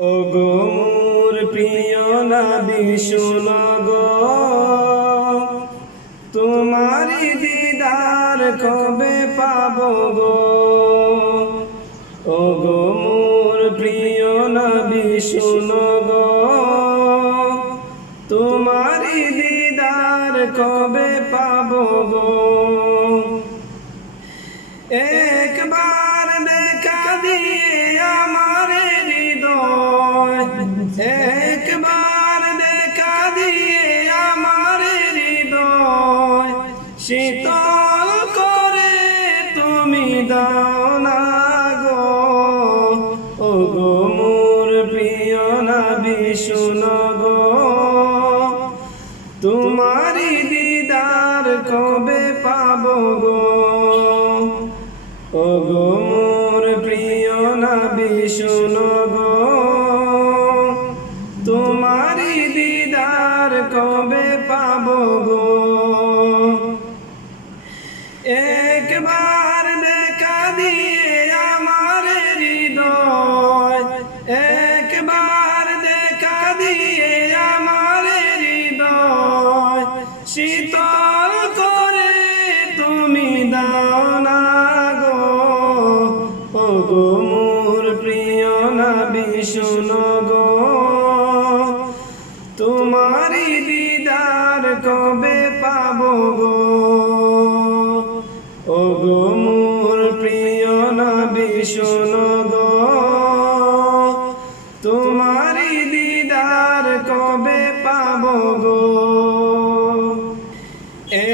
ও গো মোর প্রিয় নবী, শুনো গো। তোমারি দিদার কবে পাবো গো? ও মোর প্রিয় নবী, শুনো গো। তোমারি দিদার কবে পাবো গো? একবার দেখা দিয়ে আমার হৃদয় একবার দিয়ে আমার হৃদয় শীতল করে তুমি দাও না গো। ও গো মোর প্রিয় গো। তোমারি দিদার কবে পাবো গো? তোমারি দিদার কবে পাবো গো? একবার দেখা দিয়ে আমার হৃদয়, একবার দেখা দিয়ে আমার হৃদয়, শীতল করে তুমি দাও না গো। ও গো মোর প্রিয় নবী, শুনো গো।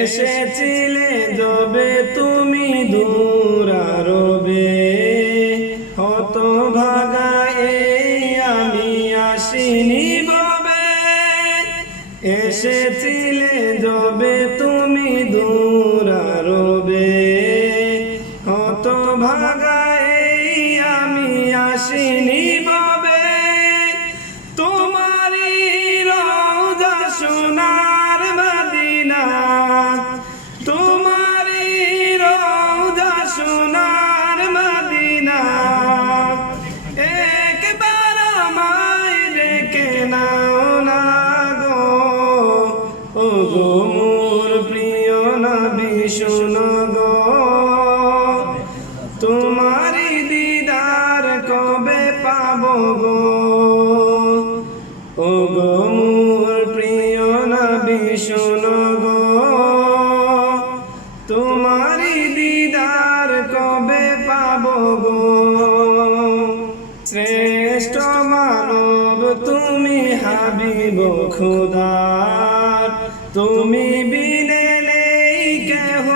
এসেছিলে যবে তুমি দূর আরবে। হত ভাগা এই আমি আসিনি ববে। এসেছিলে যবে তুমি দূর আরবে। হত ভাগা এই আমি আসিনি তোমারি দিদার কবে পাবো গো? ও গো মোর প্রিয় নবী, শোনো গো। তোমারি দিদার কবে পাবো গো? শ্রেষ্ঠ মানব তুমি হাবিব খুদার। তুমি বিনে নেই কেহ